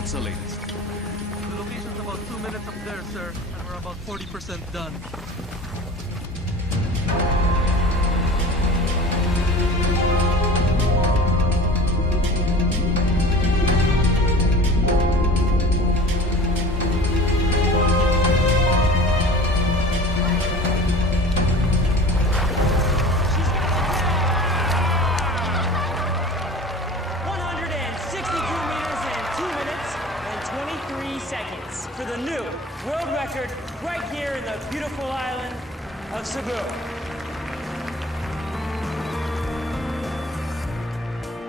What's the latest? The location's about 2 minutes up there, sir, and we're about 40% done. For the new world record right here in the beautiful island of Cebu.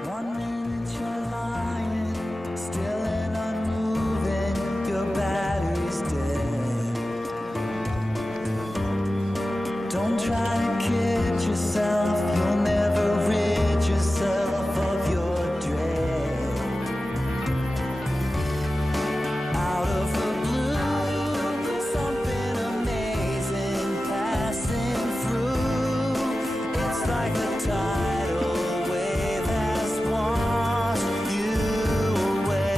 1 minute you're lying, still and unmoving, your battery's dead. Don't try to kid yourself, you'll never rid yourself of your dread. Out of the like a tidal wave has washed you away.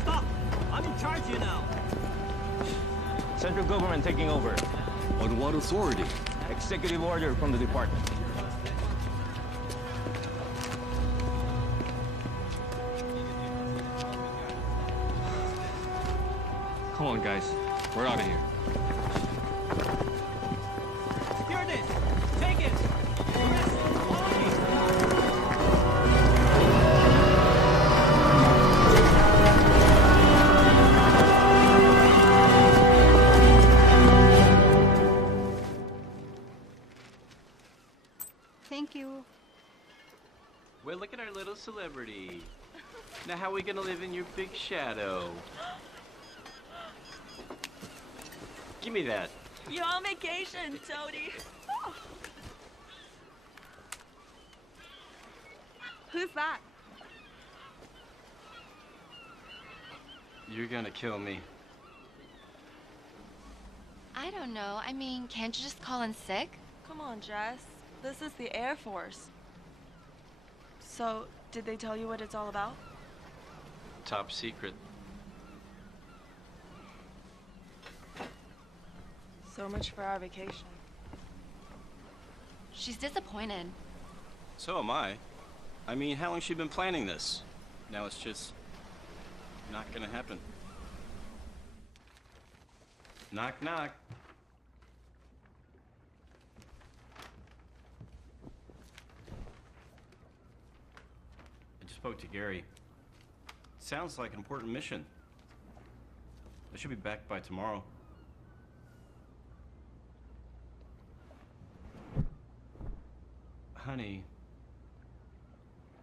Stop! I'm in charge here now. Central government taking over. On what authority? Executive order from the department. Come on, guys. We're out of here. Secure this! Take it! Thank you. Well, look at our little celebrity. Now, how are we gonna live in your big shadow? Give me that. You're on vacation, Toadie. Who's that? You're gonna kill me. I don't know. I mean, can't you just call in sick? Come on, Jess. This is the Air Force. So, did they tell you what it's all about? Top secret. So much for our vacation. She's disappointed. So am I. I mean, how long has she been planning this? Now it's just not gonna happen. Knock, knock. I just spoke to Gary. Sounds like an important mission. I should be back by tomorrow. Honey,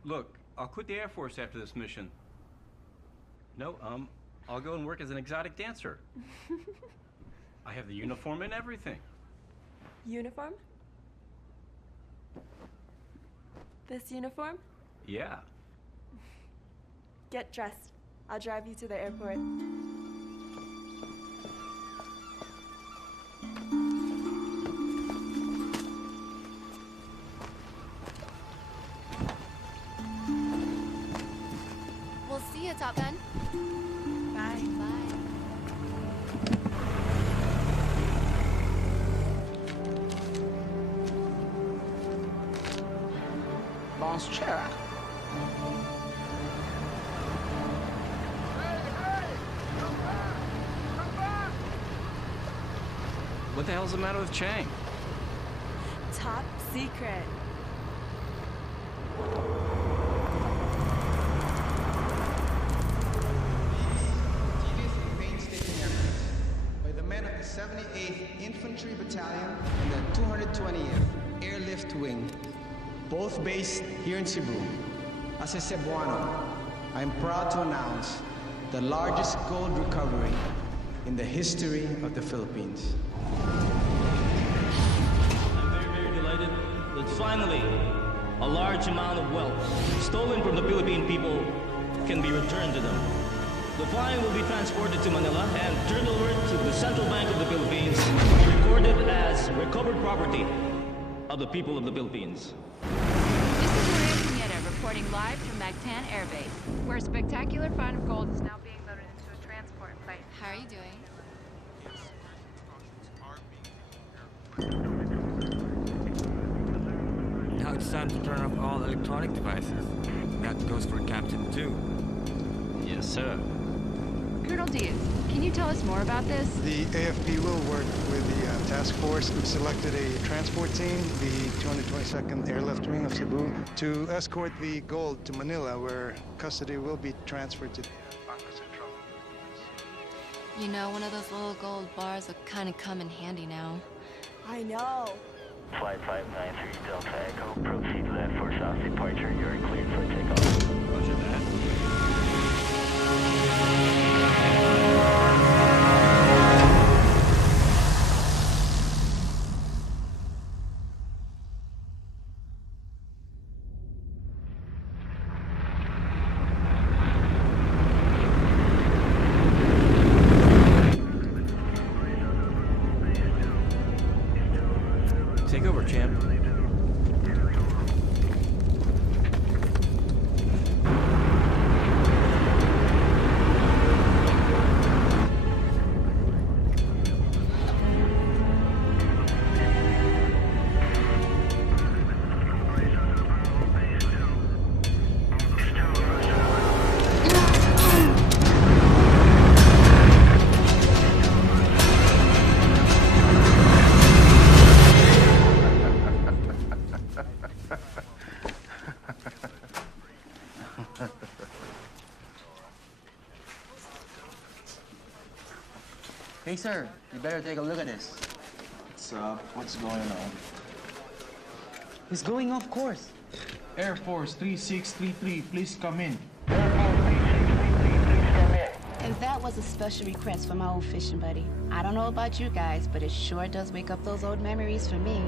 look, I'll quit the Air Force after this mission. No, I'll go and work as an exotic dancer. I have the uniform and everything. Uniform? This uniform? Yeah. Get dressed. I'll drive you to the airport. We'll see you, Top Gun. Bye. Bye. Bonchera. What the hell's the matter with Chang? Top secret. Painstaking efforts by the men of the 78th Infantry Battalion and the 220th Airlift Wing, both based here in Cebu. As a Cebuano, I am proud to announce the largest gold recovery in the history of the Philippines. I'm very, very delighted that finally a large amount of wealth stolen from the Philippine people can be returned to them. The find will be transported to Manila and turned over to the Central Bank of the Philippines to be recorded as recovered property of the people of the Philippines. This is Maria Pineda reporting live from Mactan Air Base, where a spectacular find of gold is now being loaded into a transport plane. How are you doing? Now it's time to turn off all electronic devices. That goes for Captain too. Yes, sir. Colonel Diaz, can you tell us more about this? The AFP will work with the task force. We've selected a transport team, the 222nd Airlift Wing of Cebu, to escort the gold to Manila, where custody will be transferred to the Bangko Central. You know, one of those little gold bars will kind of come in handy now. I know. Flight 593 Delta Echo, proceed left for south departure. You're cleared for takeoff. Roger that. Take over, champ. Hey, sir, you better take a look at this. What's going on? He's going off course. Air Force 3633, please come in. And that was a special request from my old fishing buddy. I don't know about you guys, but it sure does wake up those old memories for me.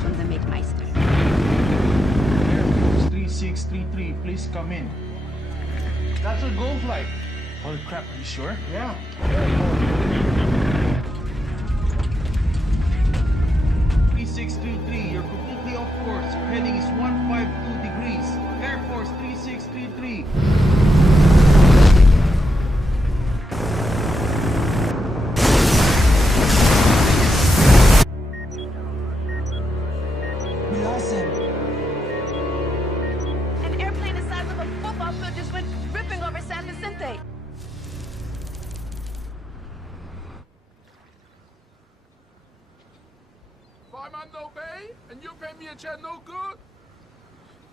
From the McMeister. Air Force 3633, please come in. That's a gold flight. Holy crap, are you sure? Yeah. 3633, you're completely off course. Your heading is 152 degrees. Air Force 3633. An airplane the size of a football field just went ripping over San Vicente. I'm on no pay, and you pay me a check no good?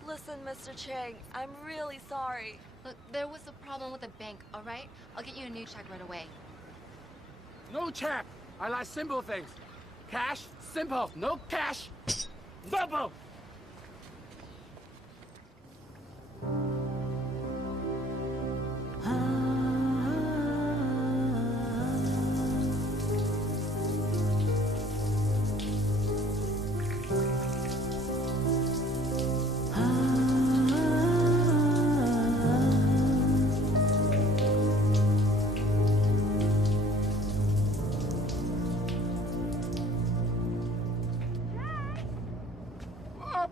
Listen, Mr. Chang, I'm really sorry. Look, there was a problem with the bank, all right? I'll get you a new check right away. No check. I like simple things. Cash, simple. No cash, double.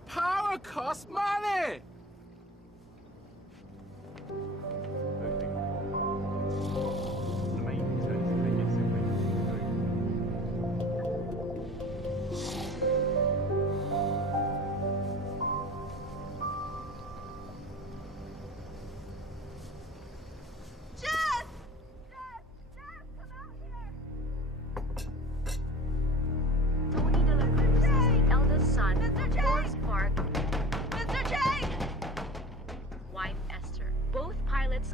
Power costs money!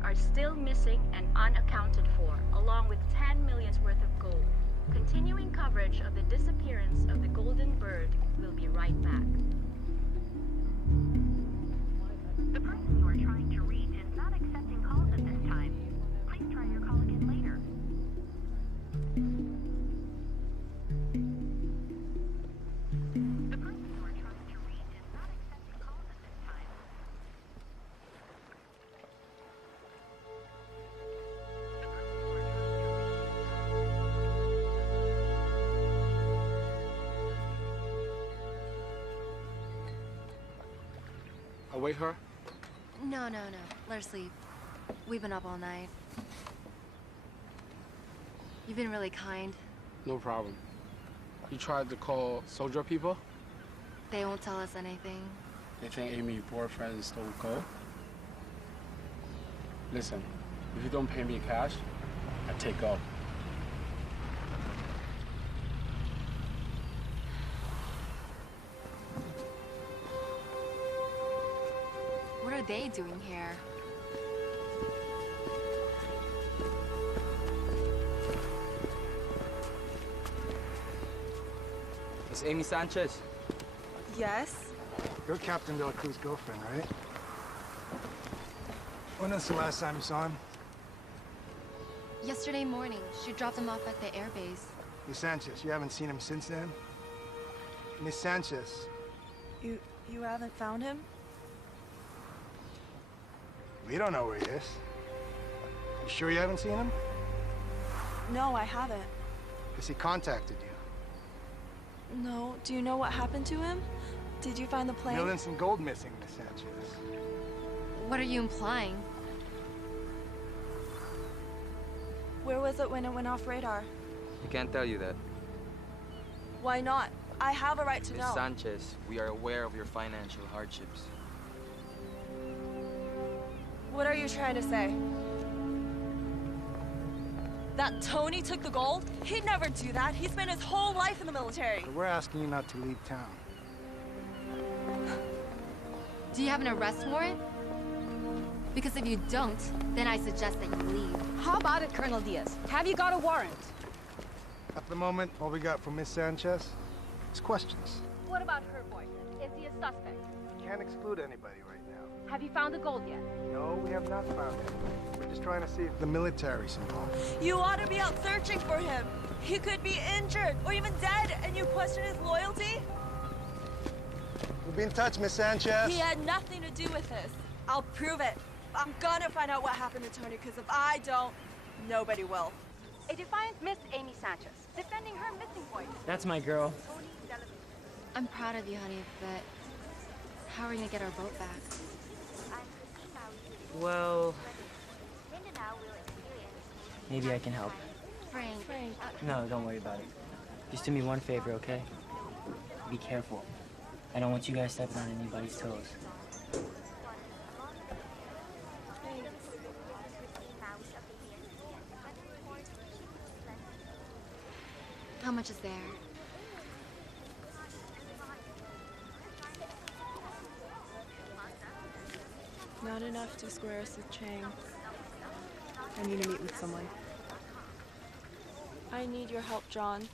Are still missing and unaccounted for, along with 10 million's worth of gold. Continuing coverage of the disappearance of the Golden Bird will be right back. The person you are trying to reach is not accepting calls at this time. Please try your call again later. wake her? No. Let her sleep. We've been up all night. You've been really kind. No problem. You tried to call soldier people? They won't tell us anything. They think Amy's boyfriend stole gold? Listen, if you don't pay me cash, I take off. What are they doing here? It's Amy Sanchez. Yes? You're Captain De La Cruz's girlfriend, right? When was the last time you saw him? Yesterday morning, she dropped him off at the airbase. Miss Sanchez, you haven't seen him since then? Miss Sanchez. You haven't found him? We don't know where he is. You sure you haven't seen him? No, I haven't. Has he contacted you? No. Do you know what happened to him? Did you find the plane? Millions in gold missing, Miss Sanchez. What are you implying? Where was it when it went off radar? I can't tell you that. Why not? I have a right to Miss know. Sanchez, we are aware of your financial hardships. What are you trying to say? That Tony took the gold? He'd never do that. He spent his whole life in the military. But we're asking you not to leave town. Do you have an arrest warrant? Because if you don't, then I suggest that you leave. How about it, Colonel Diaz? Have you got a warrant? At the moment, all we got from Miss Sanchez is questions. What about her boyfriend? Is he a suspect? Can't exclude anybody right now. Have you found the gold yet? No, we have not found it. We're just trying to see if the military's involved. You ought to be out searching for him. He could be injured or even dead, and you question his loyalty? We'll be in touch, Miss Sanchez. He had nothing to do with this. I'll prove it. I'm gonna find out what happened to Tony, because if I don't, nobody will. A defiant Miss Amy Sanchez, defending her missing boy. That's my girl. I'm proud of you, honey, but how are we gonna get our boat back? Well, maybe I can help. Frank. No, don't worry about it. Just do me one favor, okay? Be careful. I don't want you guys stepping on anybody's toes. How much is there? Not enough to square us with Chang. I need to meet with someone. I need your help, John.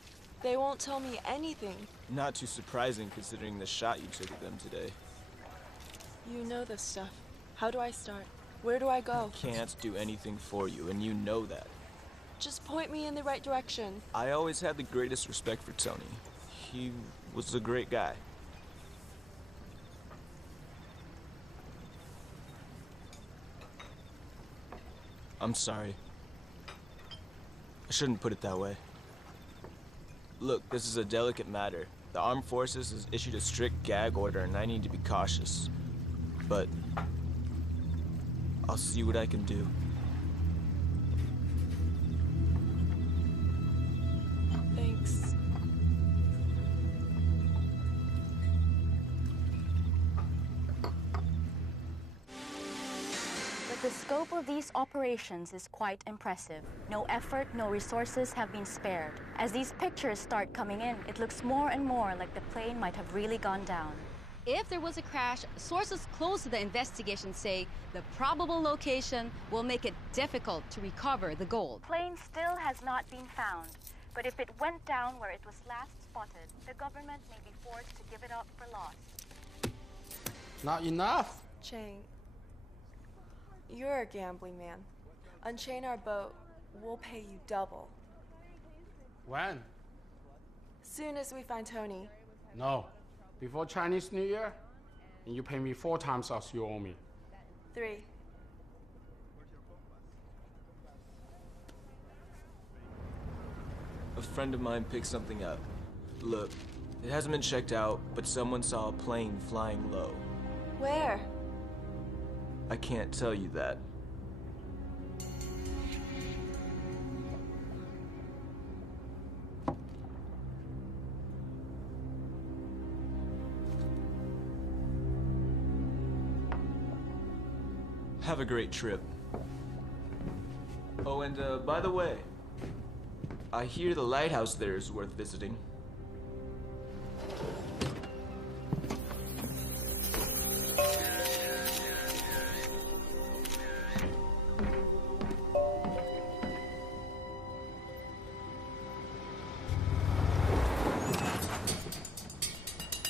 They won't tell me anything. Not too surprising considering the shot you took at them today. You know this stuff. How do I start? Where do I go? Can't do anything for you, and you know that. Just point me in the right direction. I always had the greatest respect for Tony. He was a great guy. I'm sorry. I shouldn't put it that way. Look, this is a delicate matter. The armed forces has issued a strict gag order and I need to be cautious. But I'll see what I can do. Thanks. But the scope of these operations is quite impressive. No effort, no resources have been spared. As these pictures start coming in, it looks more and more like the plane might have really gone down. If there was a crash, sources close to the investigation say the probable location will make it difficult to recover the gold. Plane still has not been found, but if it went down where it was last spotted, the government may be forced to give it up for lost. Not enough. Chang, you're a gambling man. Unchain our boat. We'll pay you double. When? Soon as we find Tony. No. Before Chinese New Year, and you pay me 4 times as you owe me. 3. A friend of mine picked something up. Look, it hasn't been checked out, but someone saw a plane flying low. Where? I can't tell you that. Have a great trip. Oh, and by the way, I hear the lighthouse there is worth visiting.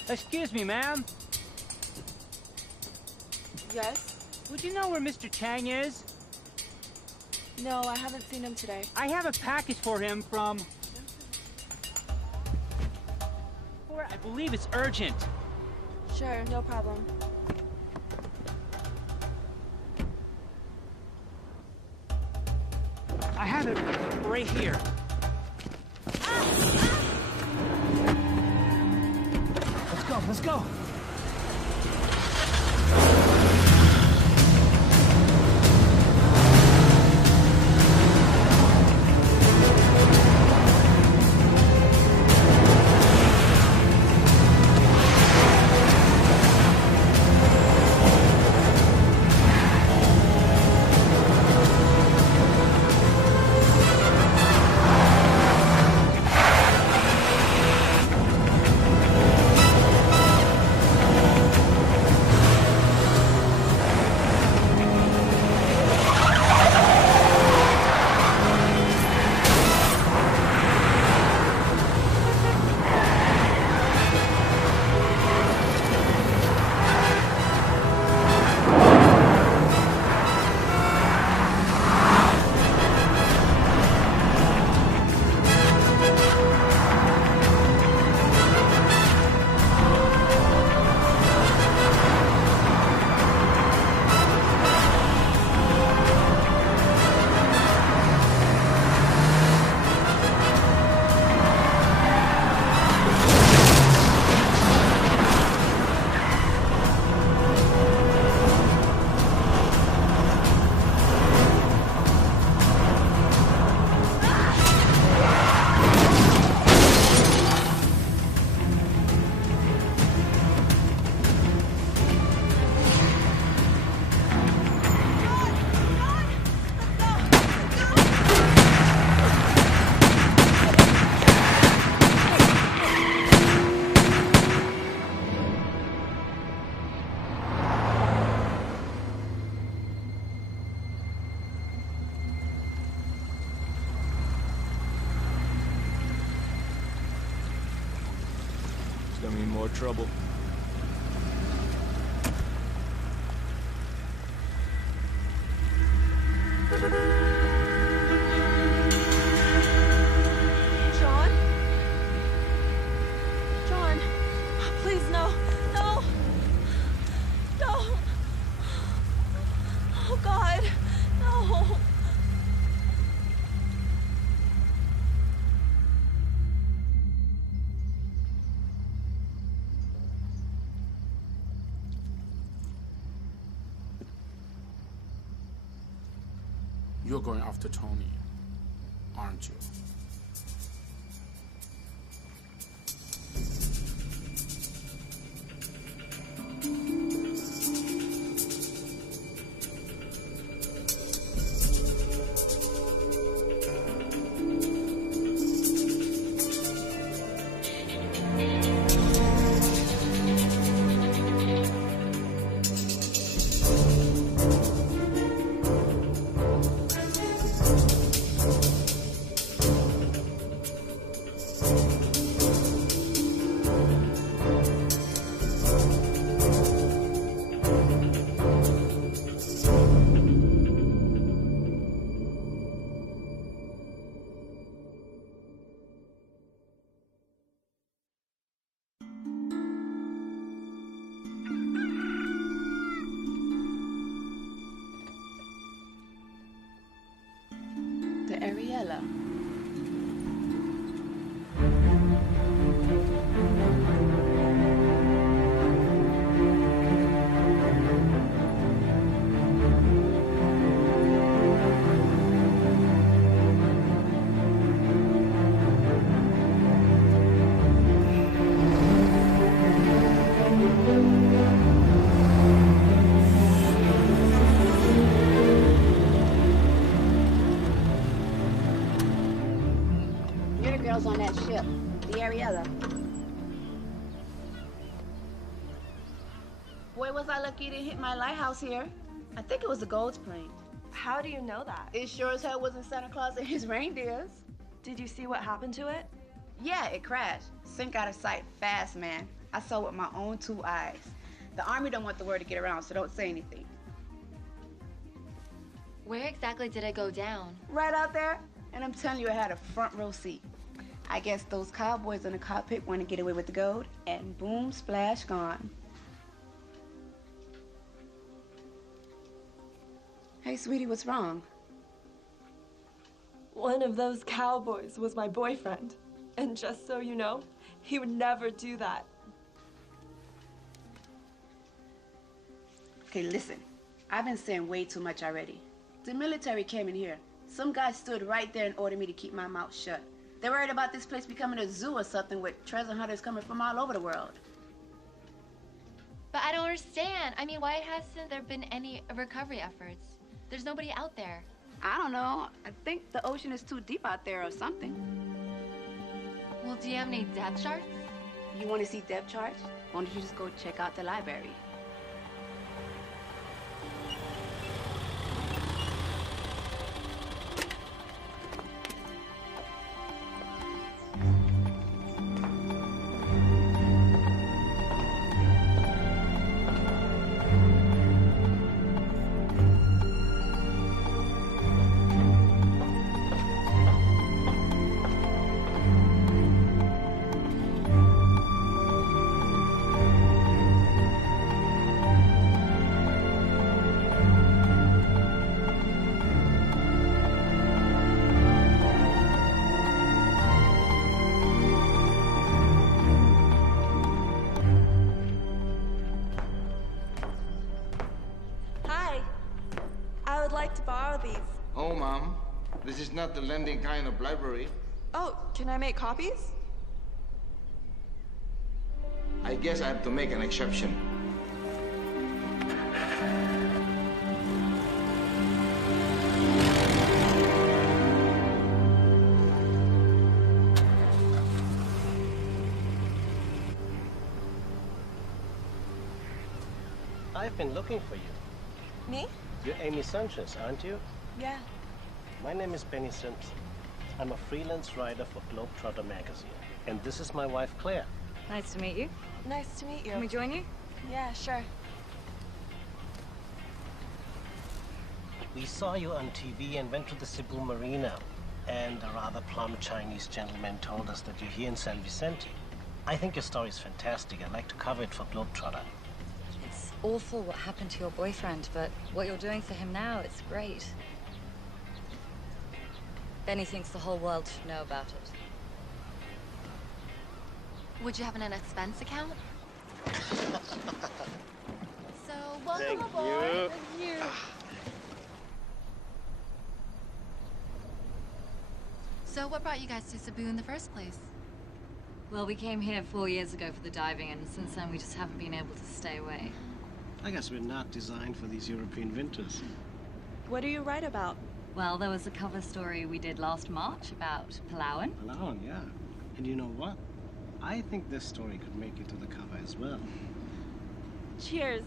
Excuse me, ma'am. Yes? Would you know where Mr. Chang is? No, I haven't seen him today. I have a package for him from... I believe it's urgent. Sure, no problem. I have it right here. Let's go, let's go. Gonna be more trouble. John? John, please, no. No! No! Oh, God. No! You're going after Tony, aren't you? The Ariella. their girls on that ship, the Ariella. Boy, was I lucky to hit my lighthouse here. I think it was the Gold's plane. How do you know that? It sure as hell wasn't Santa Claus and his reindeers. Did you see what happened to it? Yeah, it crashed. Sink out of sight fast, man. I saw with my own 2 eyes. The Army don't want the word to get around, so don't say anything. Where exactly did it go down? Right out there, and I'm telling you, I had a front row seat. I guess those cowboys in the cockpit want to get away with the gold, and boom, splash, gone. Hey, sweetie, what's wrong? One of those cowboys was my boyfriend. And just so you know, he would never do that. Okay, listen. I've been saying way too much already. The military came in here. Some guy stood right there and ordered me to keep my mouth shut. They're worried about this place becoming a zoo or something with treasure hunters coming from all over the world. But I don't understand. I mean, why hasn't there been any recovery efforts? There's nobody out there. I don't know. I think the ocean is too deep out there or something. Well, do you have any depth charts? You want to see depth charts? Why don't you just go check out the library? Oh, Mom. This is not the lending kind of library. Oh, can I make copies? I guess I have to make an exception. I've been looking for you. Me? You're Amy Sanchez, aren't you? Yeah. My name is Benny Simpson. I'm a freelance writer for Globetrotter magazine. And this is my wife, Claire. Nice to meet you. Nice to meet you. Can we join you? Yeah, sure. We saw you on TV and went to the Cebu Marina. And a rather plump Chinese gentleman told us that you're here in San Vicente. I think your story is fantastic. I'd like to cover it for Globetrotter. It's awful what happened to your boyfriend, but what you're doing for him now, it's great. Benny thinks the whole world should know about it. Would you have an expense account? So, welcome Thank aboard. you. Thank you. So, what brought you guys to Cebu in the first place? Well, we came here 4 years ago for the diving, and since then we just haven't been able to stay away. I guess we're not designed for these European winters. What do you write about? Well, there was a cover story we did last March about Palawan. Palawan, yeah. And you know what? I think this story could make it to the cover as well. Cheers.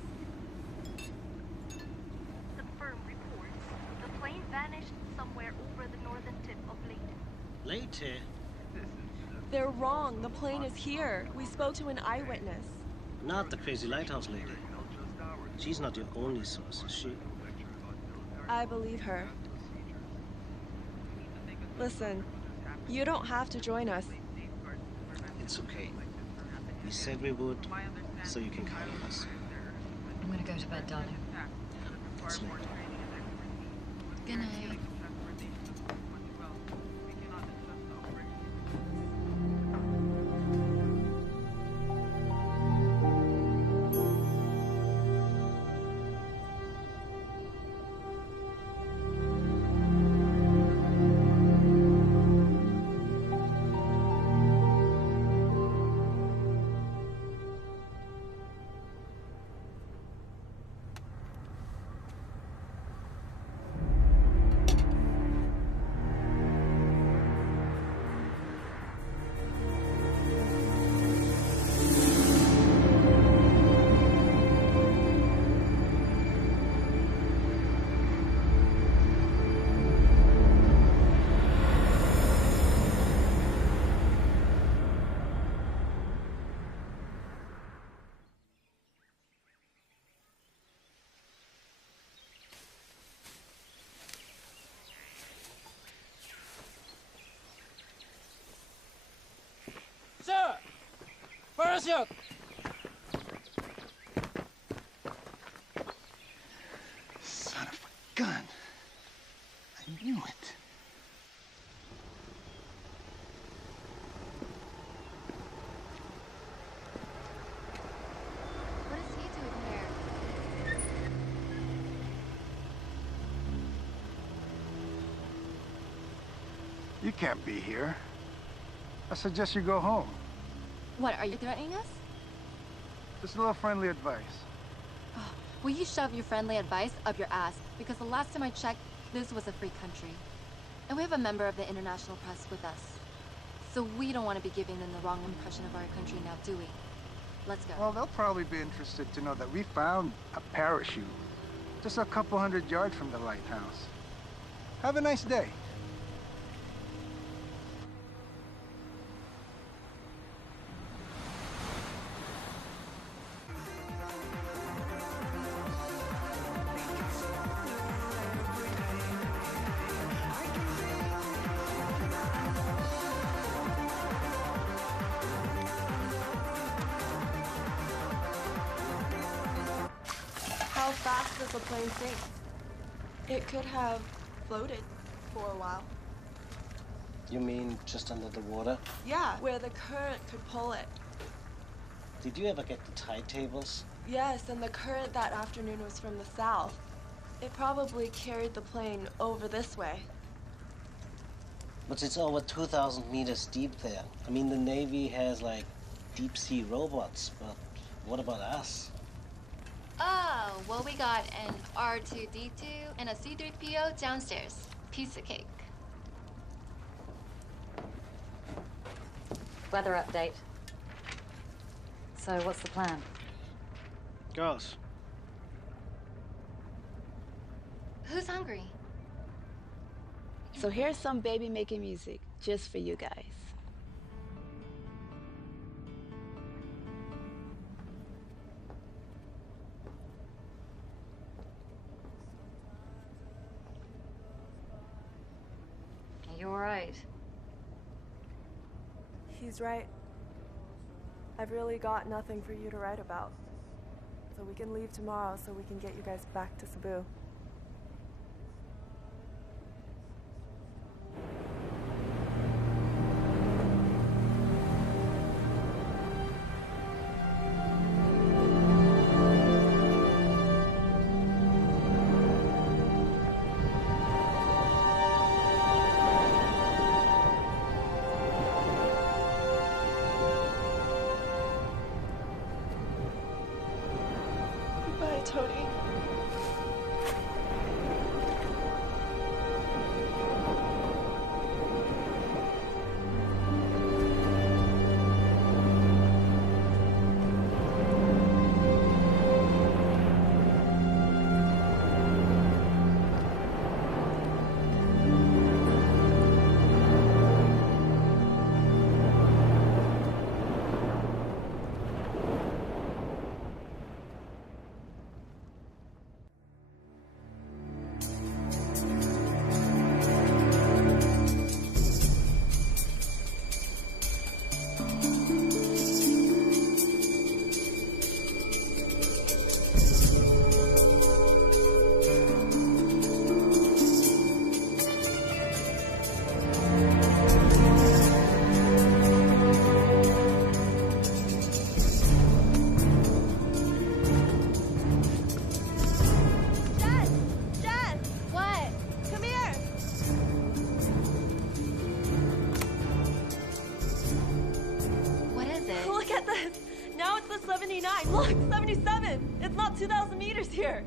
The firm reports the plane vanished somewhere over the northern tip of Leyte. Later? They're wrong. The plane is here. We spoke to an eyewitness. Not the crazy lighthouse lady. She's not your only source, is she? I believe her. Listen, you don't have to join us. It's okay. We said we would, so you can count on us. I'm gonna go to bed, darling. Sleep. Good night. Pasok! Son of a gun. I knew it. What is he doing here? You can't be here. I suggest you go home. What, are you threatening us? Just a little friendly advice. Will you shove your friendly advice up your ass? Because the last time I checked, this was a free country. And we have a member of the international press with us. So we don't want to be giving them the wrong impression of our country now, do we? Let's go. Well, they'll probably be interested to know that we found a parachute just a couple 100 yards from the lighthouse. Have a nice day. How fast does the plane sink? It could have floated for a while. You mean just under the water? Yeah, where the current could pull it. Did you ever get the tide tables? Yes, and the current that afternoon was from the south. It probably carried the plane over this way. But it's over 2,000 meters deep there. I mean, the Navy has, like, deep-sea robots, but what about us? Oh, well, we got an R2-D2 and a C-3PO downstairs. Piece of cake. Weather update. So, what's the plan? Girls. Who's hungry? So here's some baby making music just for you guys. Are you all right? He's right. I've really got nothing for you to write about. So we can leave tomorrow so we can get you guys back to Cebu. Bye, Tony. Now it's the 79. Look, 77. It's not 2,000 meters here.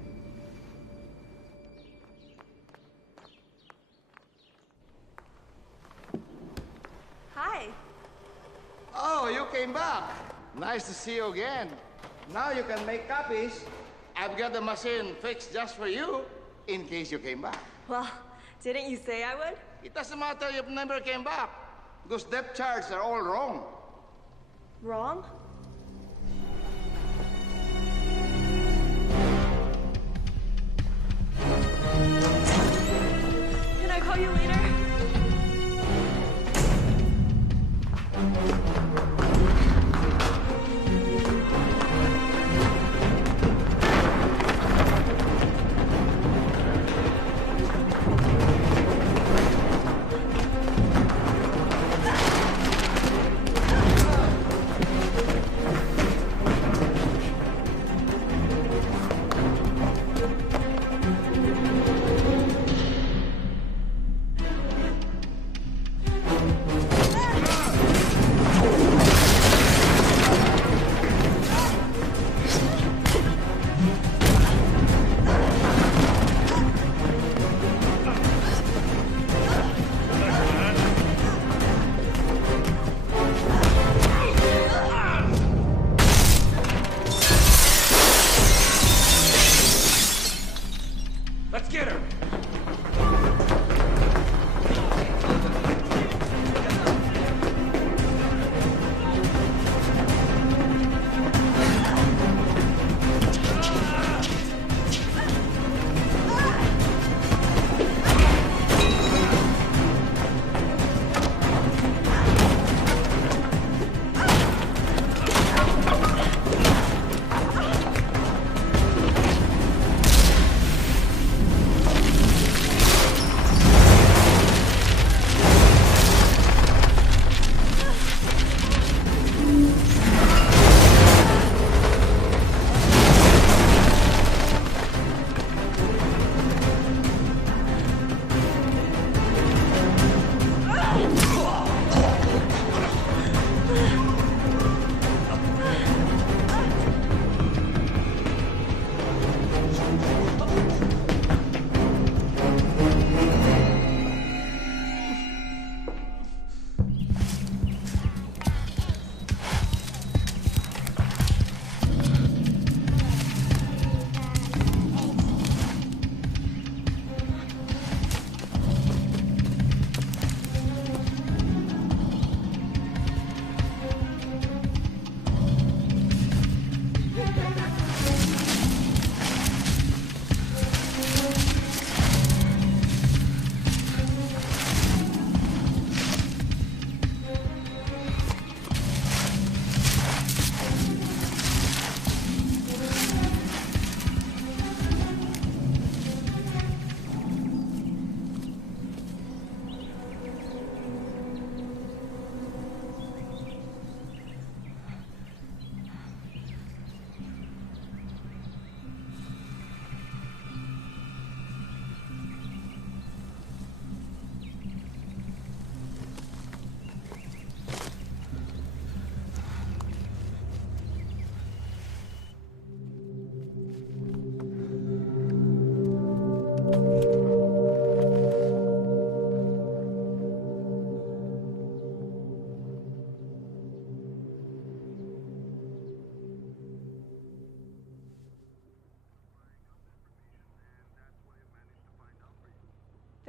Hi. Oh, you came back. Nice to see you again. Now you can make copies. I've got the machine fixed just for you in case you came back. Well, didn't you say I would? It doesn't matter if you never came back because depth charts are all wrong. Wrong? Can I call you later?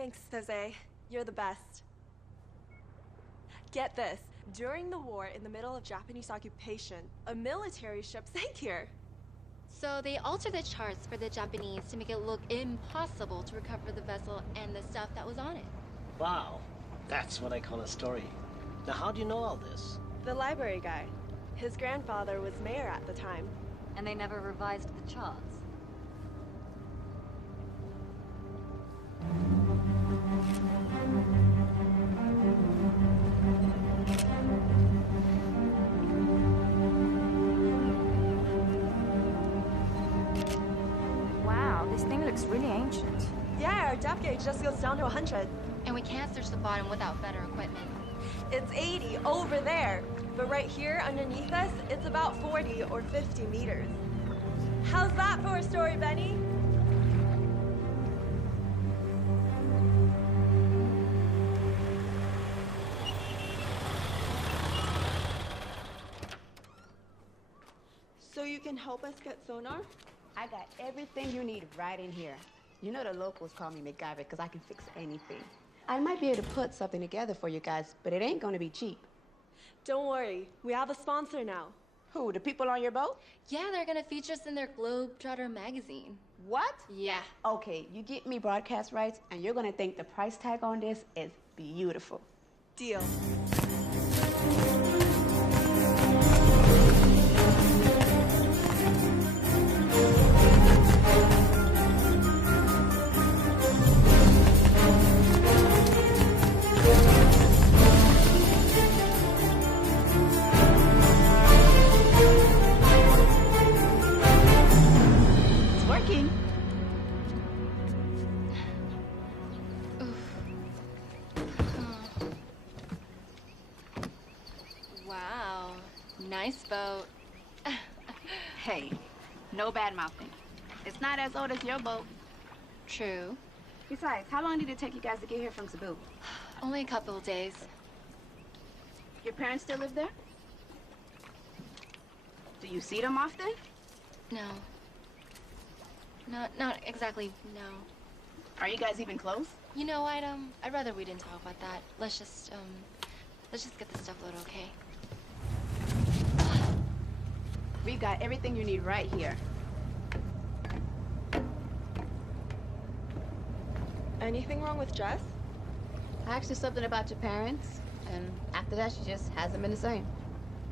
Thanks, Jose. You're the best. Get this. During the war, in the middle of Japanese occupation, a military ship sank here. So they altered the charts for the Japanese to make it look impossible to recover the vessel and the stuff that was on it. Wow, that's what I call a story. Now, how do you know all this? The library guy. His grandfather was mayor at the time. And they never revised the charts. Wow, this thing looks really ancient. Yeah, our depth gauge just goes down to 100. And we can't search the bottom without better equipment. It's 80 over there. But right here underneath us, it's about 40 or 50 meters. How's that for a story, Benny? So you can help us get sonar? I got everything you need right in here. You know the locals call me MacGyver because I can fix anything. I might be able to put something together for you guys, but it ain't gonna be cheap. Don't worry, we have a sponsor now. Who, the people on your boat? Yeah, they're gonna feature us in their Globetrotter magazine. What? Yeah. Okay, you get me broadcast rights, and you're gonna think the price tag on this is beautiful. Deal. Wow, nice boat. Hey, no bad mouthing. It's not as old as your boat. True. Besides, how long did it take you guys to get here from Cebu? Only a couple of days. Your parents still live there? Do you see them often? No. Not exactly, no. Are you guys even close? You know, I'd rather we didn't talk about that. Let's just get the stuff loaded, okay? We've got everything you need right here. Anything wrong with Jess? I asked her something about your parents, and after that, she just hasn't been the same.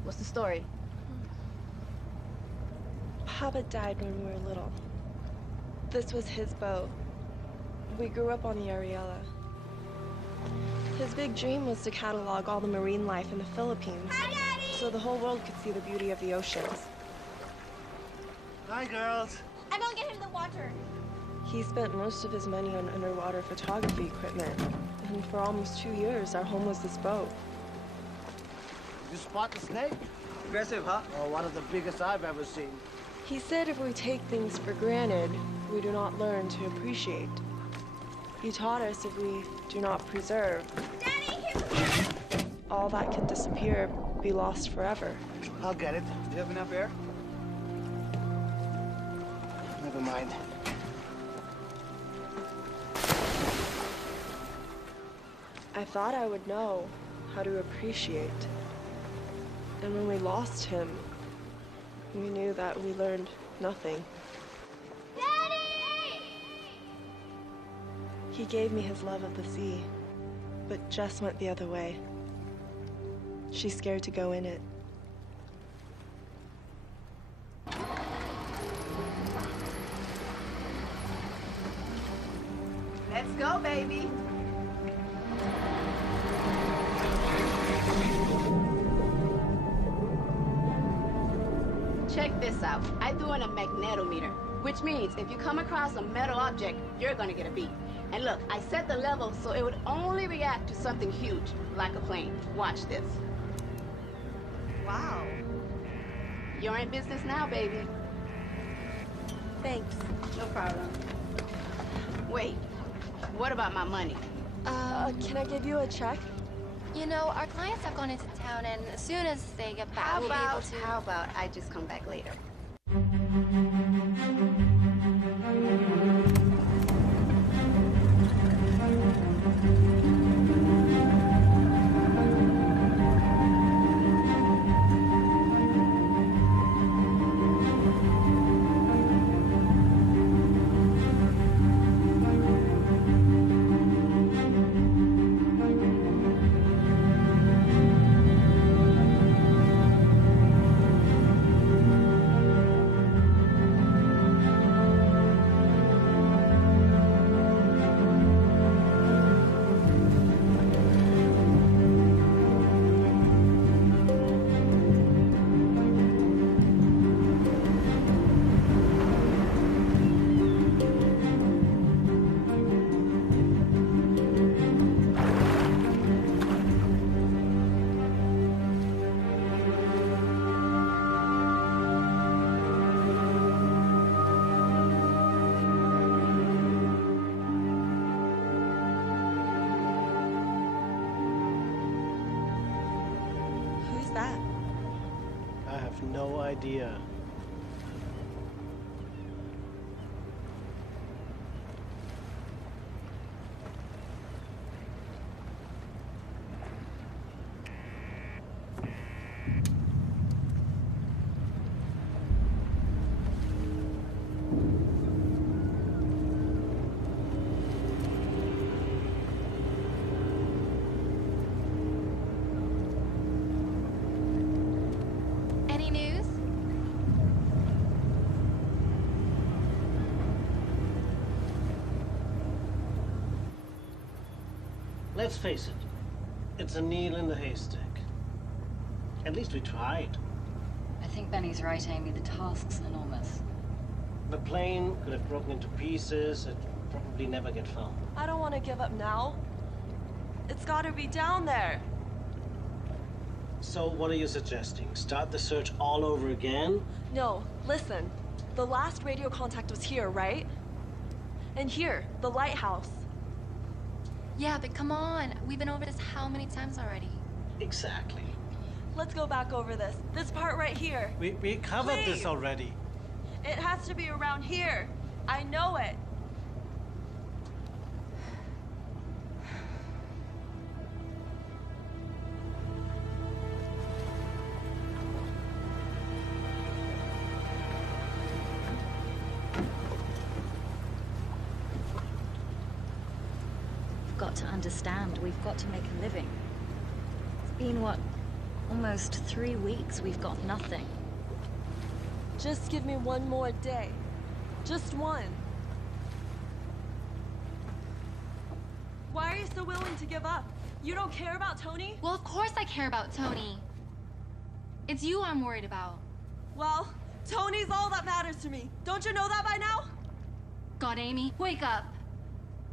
What's the story? Papa died when we were little. This was his boat. We grew up on the Ariella. His big dream was to catalog all the marine life in the Philippines, so the whole world could see the beauty of the oceans. Hi, girls. I'm gonna get him the water. He spent most of his money on underwater photography equipment, and for almost 2 years, our home was this boat. Did you spot the snake? Aggressive, huh? Oh, one of the biggest I've ever seen. He said if we take things for granted, we do not learn to appreciate. He taught us if we do not preserve, all that can disappear, be lost forever. I'll get it. Do you have enough air? Never mind. I thought I would know how to appreciate. And when we lost him, we knew that we learned nothing. Daddy! He gave me his love of the sea, but Jess went the other way. She's scared to go in it. Let's go, baby. Check this out. I threw in a magnetometer, which means if you come across a metal object, you're gonna get a beep. And look, I set the level so it would only react to something huge, like a plane. Watch this. Wow. You're in business now, baby. Thanks. No problem. Wait, what about my money? Can I give you a check? You know, our clients have gone into town, and as soon as they get back, we'll be able to... How about I just come back later? no idea. Any news? Let's face it, it's a needle in the haystack. At least we tried. I think Benny's right, Amy. The task's enormous. The plane could have broken into pieces. It'd probably never get found. I don't want to give up now. It's gotta be down there. So what are you suggesting? Start the search all over again? No, listen. The last radio contact was here, right? And here, the lighthouse. Yeah, but come on. We've been over this how many times already? Exactly. Let's go back over this. This part right here. We covered Please. this already. It has to be around here. I know it. We've got to understand. We've got to make a living. It's been, what, almost 3 weeks we've got nothing. Just give me one more day. Just one. Why are you so willing to give up? You don't care about Tony? Well, of course I care about Tony. It's you I'm worried about. Well, Tony's all that matters to me. Don't you know that by now? God, Amy, wake up.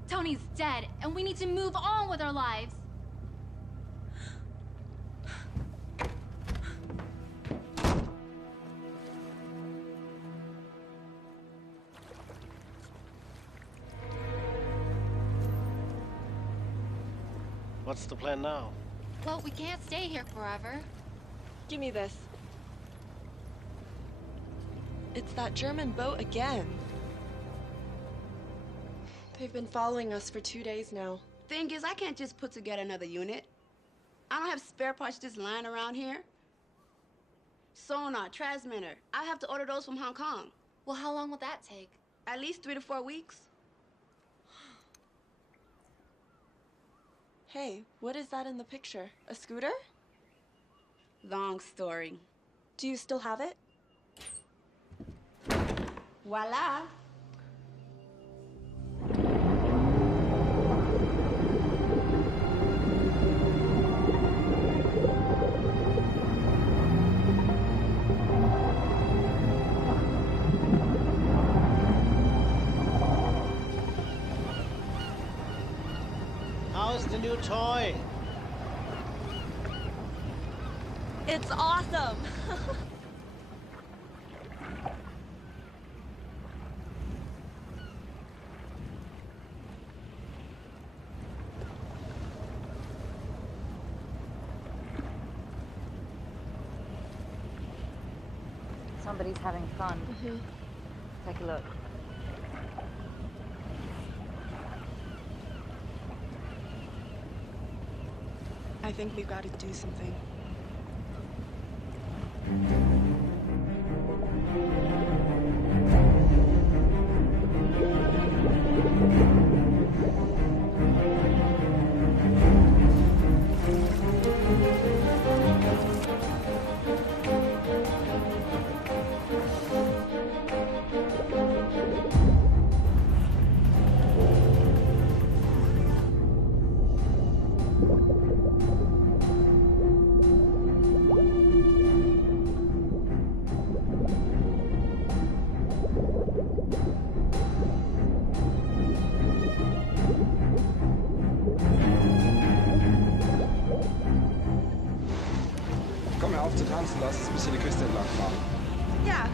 Tony's dead, and we need to move on with our lives. What's the plan now? Well, we can't stay here forever. Give me this. It's that German boat again. They've been following us for 2 days now. Thing is, I can't just put together another unit. I don't have spare parts just lying around here. Sonar, transmitter. I have to order those from Hong Kong. Well, how long will that take? At least 3 to 4 weeks. Hey, what is that in the picture? A scooter? Long story. Do you still have it? Voila. How's the new toy? It's awesome! Somebody's having fun. Take a look. I think we've got to do something. Komm, hör auf zu tanzen, lass uns ein bisschen die Küste entlang fahren. Ja.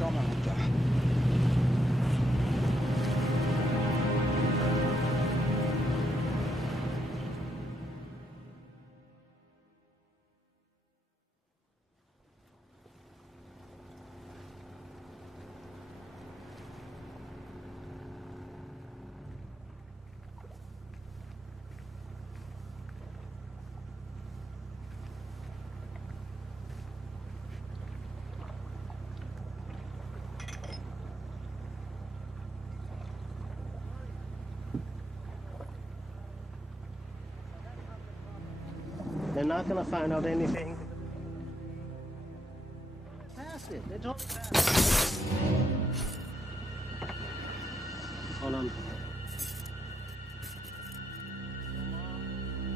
Charmin Monta. They're not gonna find out anything. Pass it. They told me pass it. Hold on.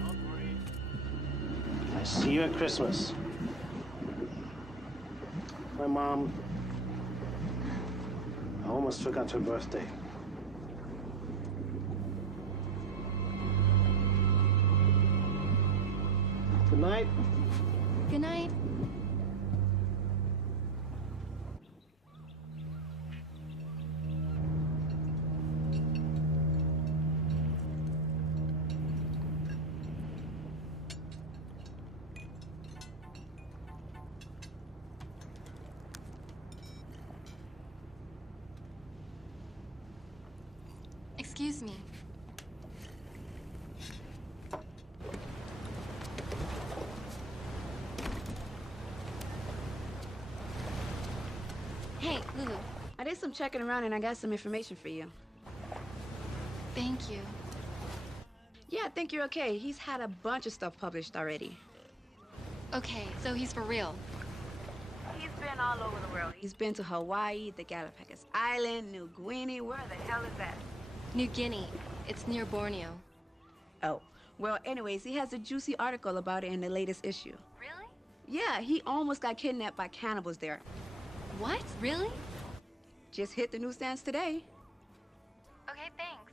Don't worry. I see you at Christmas. My mom, I almost forgot her birthday. Good night. Good night. Excuse me. Hey, Lulu. I did some checking around and I got some information for you. Thank you. Yeah, I think you're okay. He's had a bunch of stuff published already. Okay, so he's for real. He's been all over the world. He's been to Hawaii, the Galapagos Island, New Guinea. Where the hell is that? New Guinea. It's near Borneo. Oh, well, anyways, he has a juicy article about it in the latest issue. Really? Yeah, he almost got kidnapped by cannibals there. What? Really? Just hit the newsstands today. Okay, thanks.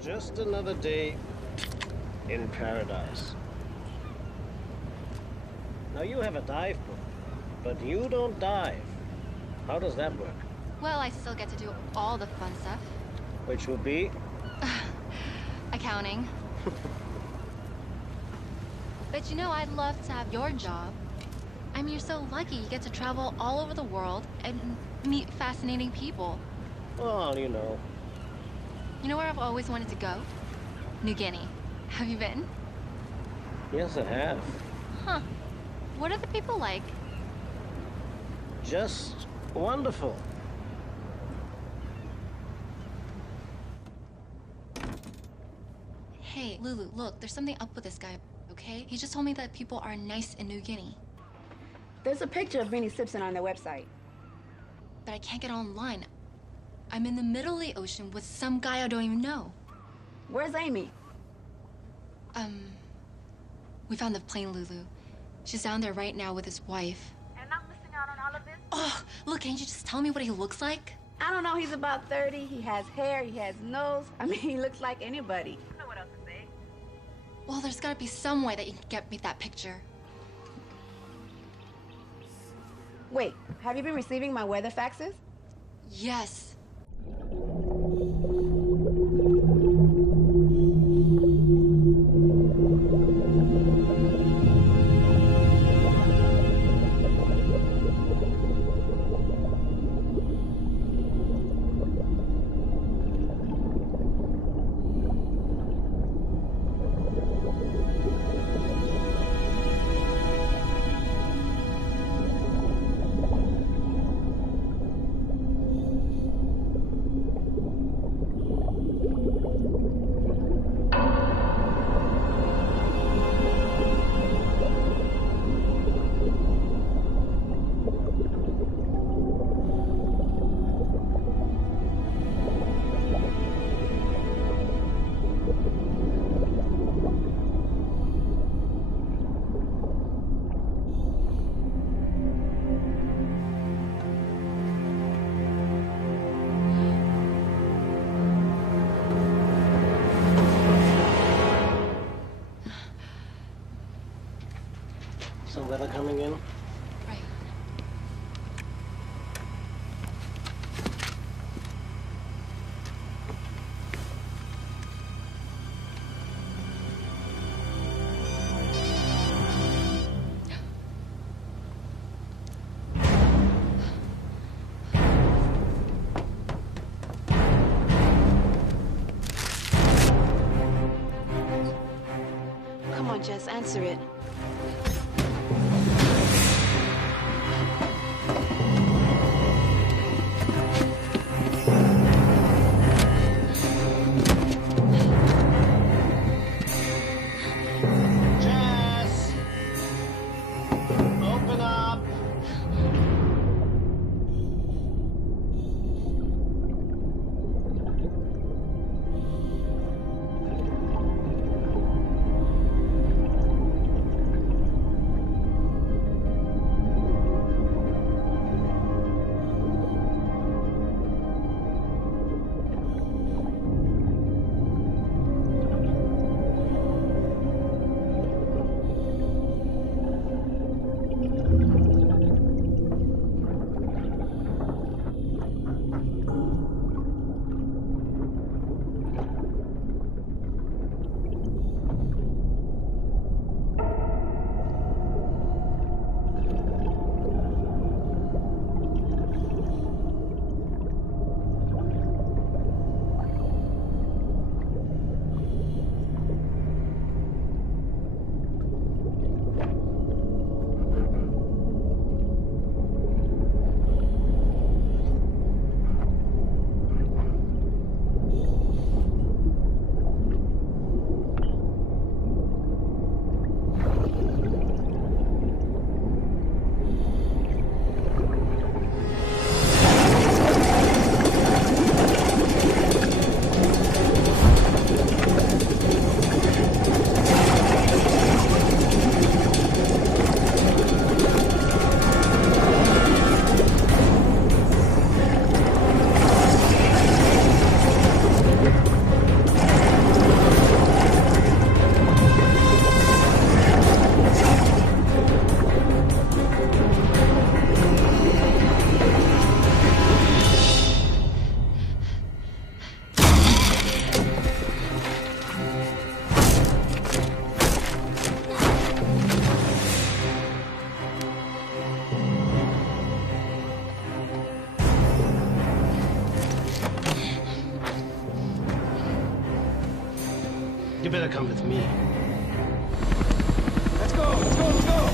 Just another day in paradise. Now you have a dive book, but you don't dive. How does that work? Well, I still get to do all the fun stuff. Which would be? Accounting. But you know, I'd love to have your job. I mean, you're so lucky you get to travel all over the world and meet fascinating people. Well, you know. You know where I've always wanted to go? New Guinea. Have you been? Yes, I have. Huh. What are the people like? Just wonderful. Hey, Lulu, look, there's something up with this guy, okay? He just told me that people are nice in New Guinea. There's a picture of Vinnie Simpson on their website. But I can't get online. I'm in the middle of the ocean with some guy I don't even know. Where's Amy? We found the plane, Lulu. She's down there right now with his wife. And I'm missing out on all of this? Oh, look, can't you just tell me what he looks like? I don't know, he's about 30, he has hair, he has nose. I mean, he looks like anybody. I don't know what else to say. Well, there's gotta be some way that you can get me that picture. Wait, have you been receiving my weather faxes? Yes. Jess, answer it. Jess! Open up! You better come with me. Let's go, let's go, let's go!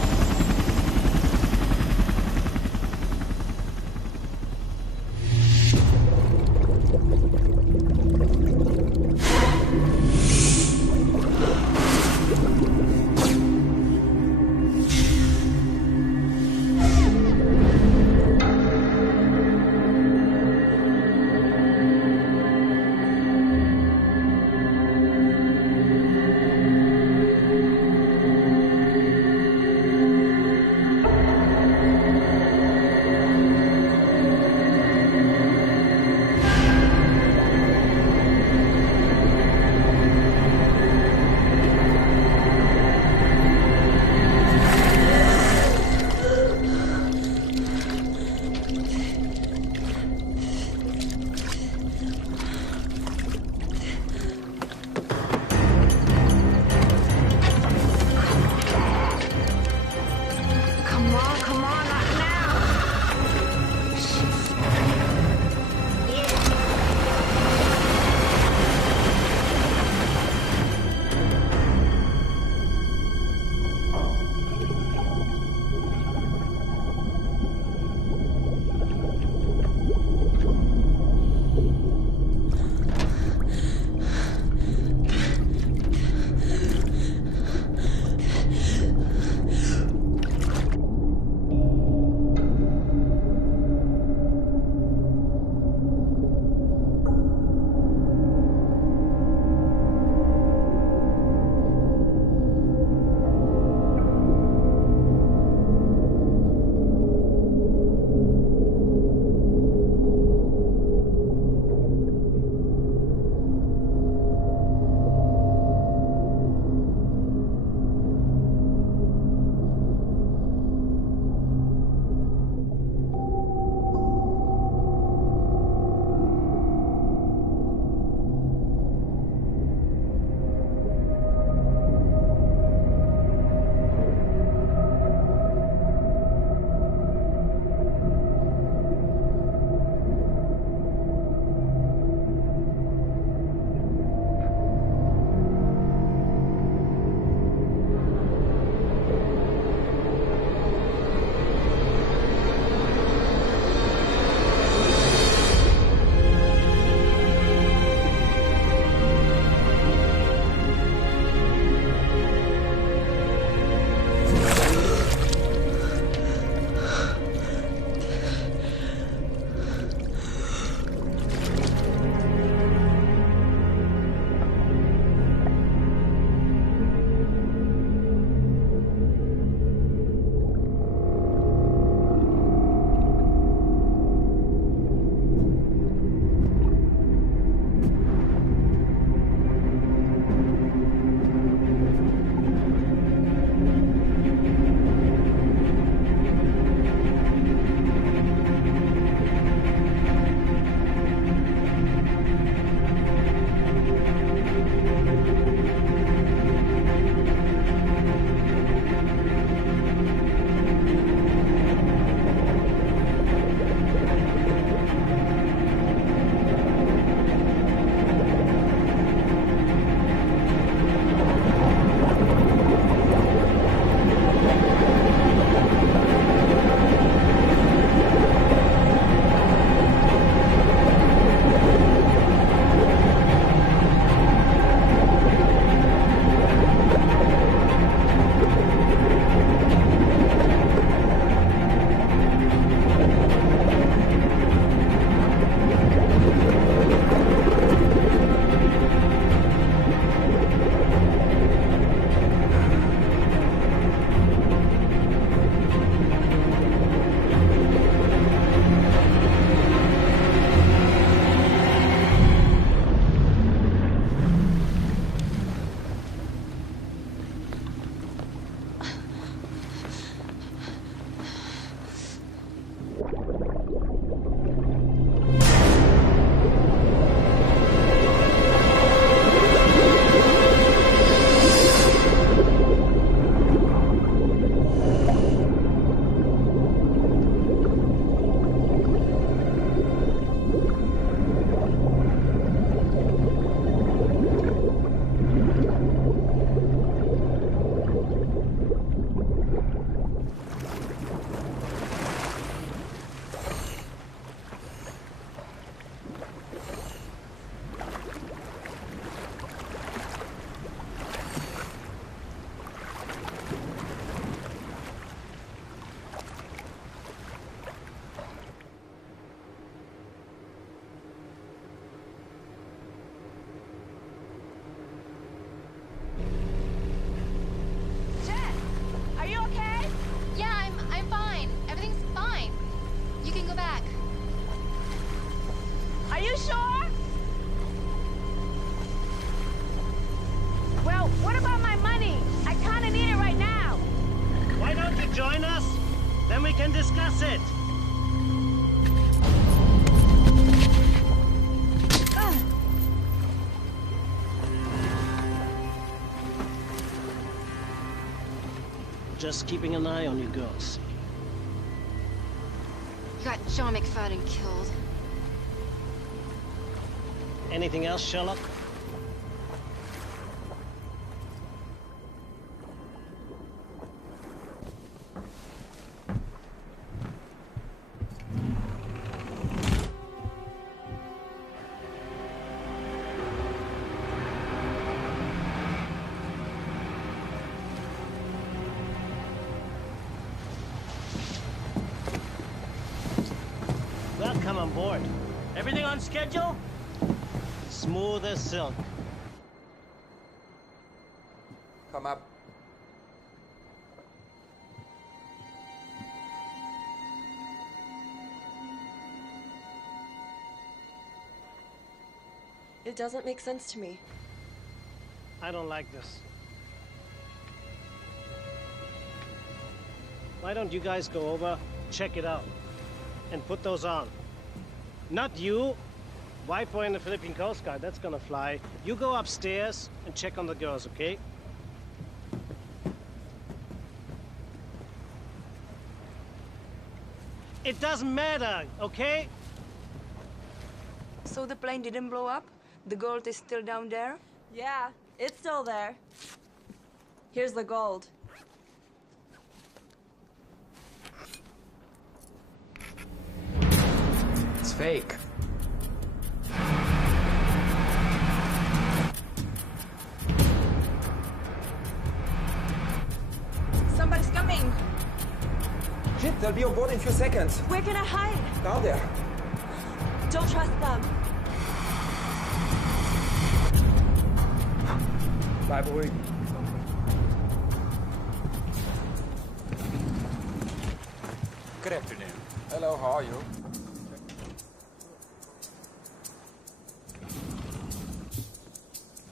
back. Are you sure? Well, what about my money? I kind of need it right now. Why don't you join us? Then we can discuss it. Just keeping an eye on you girls. You got John McFadden killed. Anything else, Sherlock? Welcome on board. Everything on schedule? Smooth as silk. Come up. It doesn't make sense to me. I don't like this. Why don't you guys go over, check it out, and put those on? Not you. Wife boy in the Philippine Coast Guard, that's gonna fly. You go upstairs and check on the girls, okay? It doesn't matter, okay? So the plane didn't blow up? The gold is still down there? Yeah, it's still there. Here's the gold. It's fake. Somebody's coming! Shit, they'll be on board in a few seconds. Where can I hide? Down there. Don't trust them. Bleib ruhig. Good afternoon. Hello, how are you?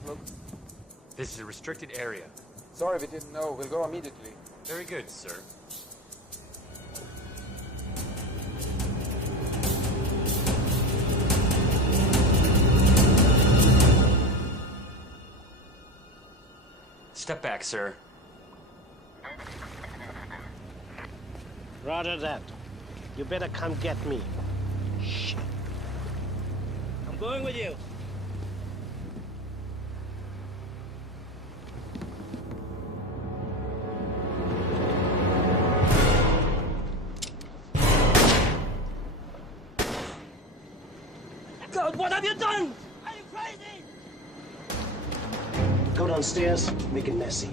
Look. This is a restricted area. Sorry, we didn't know. We'll go immediately. Very good, sir. Step back, sir. Roger that. You better come get me. Shit. I'm going with you. God, what have you done? Are you crazy? Go downstairs, make it messy.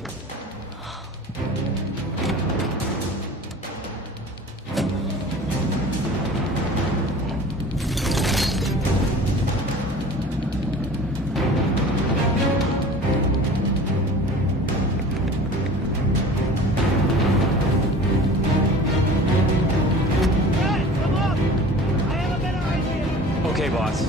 Okay, boss.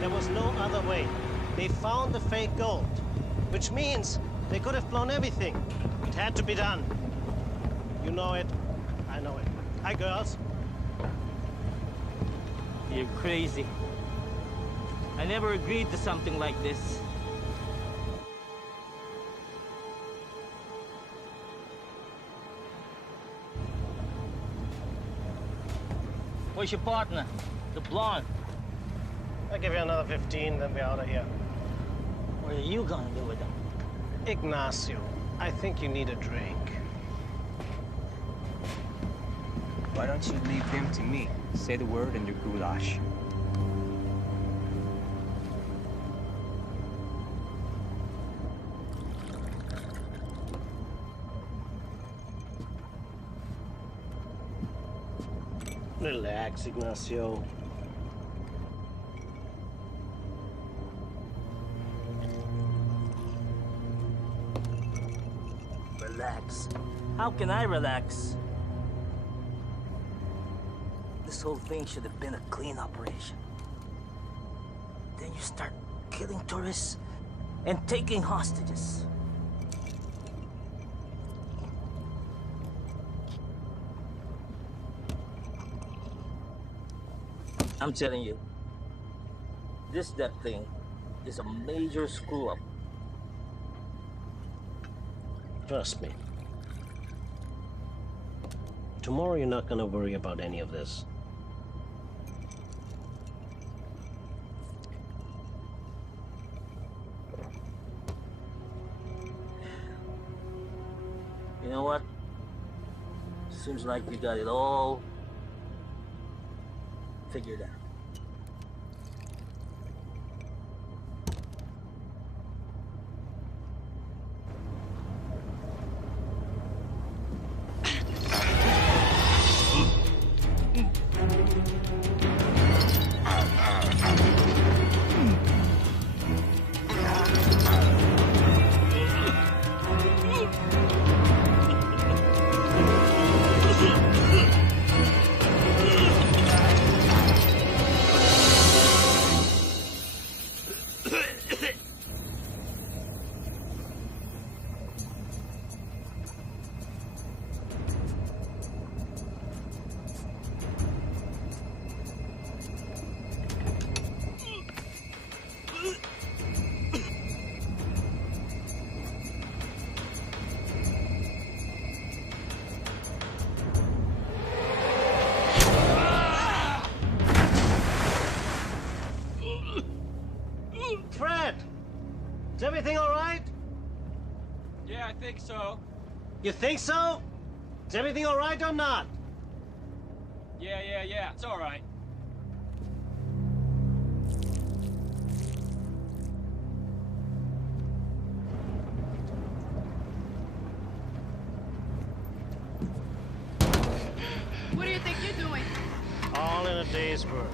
There was no other way. They found the fake gold, which means they could have blown everything. It had to be done. You know it. I know it. Hi, girls. You're crazy. I never agreed to something like this. Where's your partner? The blonde. I'll give you another 15, then we're out of here. What are you gonna do with them? Ignacio, I think you need a drink. Why don't you leave him to me? Say the word and your goulash. Relax, Ignacio. Relax. How can I relax? This whole thing should have been a clean operation. Then you start killing tourists and taking hostages. I'm telling you, this death thing is a major screw-up. Trust me. Tomorrow you're not gonna worry about any of this. You know what? Seems like you got it all figured out. Fred! Is everything all right? Yeah, I think so. You think so? Is everything all right or not? Yeah, it's all right. What do you think you're doing? All in a day's work.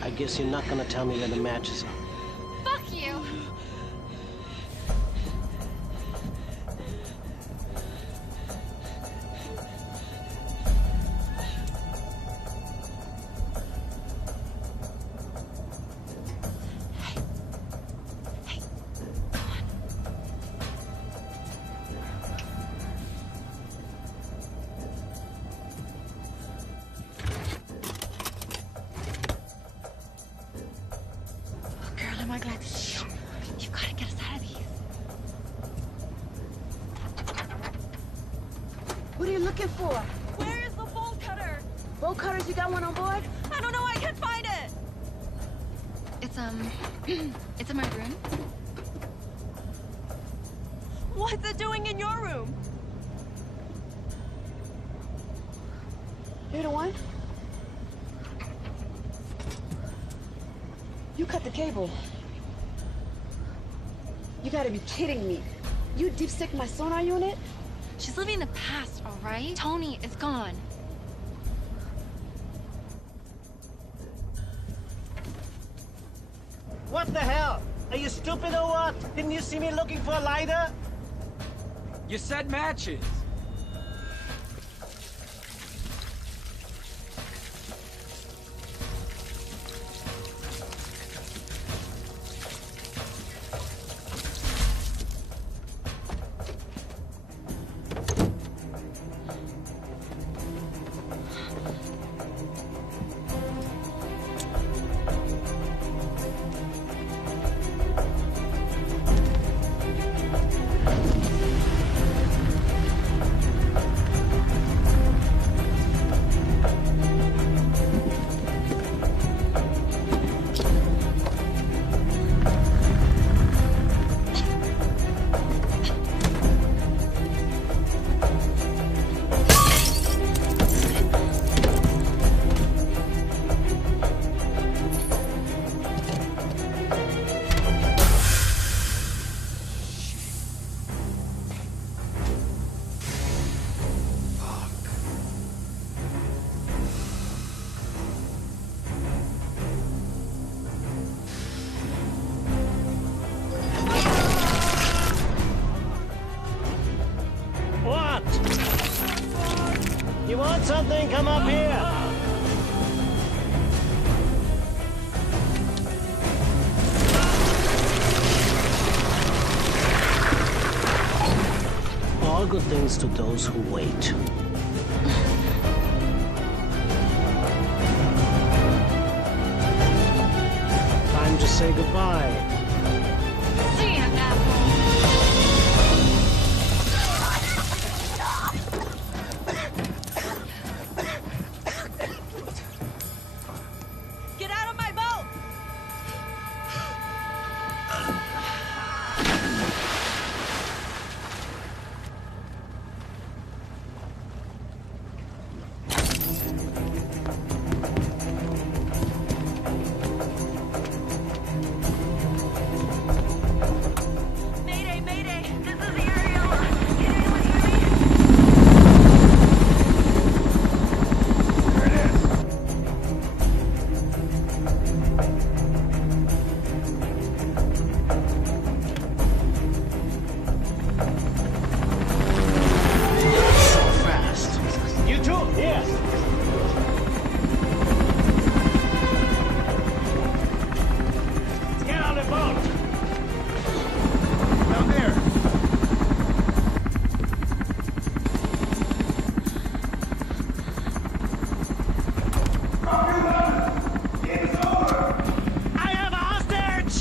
I guess you're not gonna tell me where the matches are. Fuck you! Girl, am I glad to see you. You've got to get us out of these. What are you looking for? Where is the bolt cutter? Bolt cutters, you got one on board? I don't know. I can't find it. It's, it's in my room. What's it doing in your room? You're the one? You cut the cable. You gotta be kidding me. You deep sick my sonar unit? She's living in the past, all right? Tony is gone. What the hell? Are you stupid or what? Didn't you see me looking for a lighter? You said matches. something? Come up here. All good things to those who wait. Time to say goodbye. See ya, asshole. Get out of my boat! Mayday, mayday! This is the Ariola! Can anyone hear me? There it is. So fast. You too, here. Let's get on the boat. Down there. I have a hostage!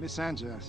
Miss Sanchez.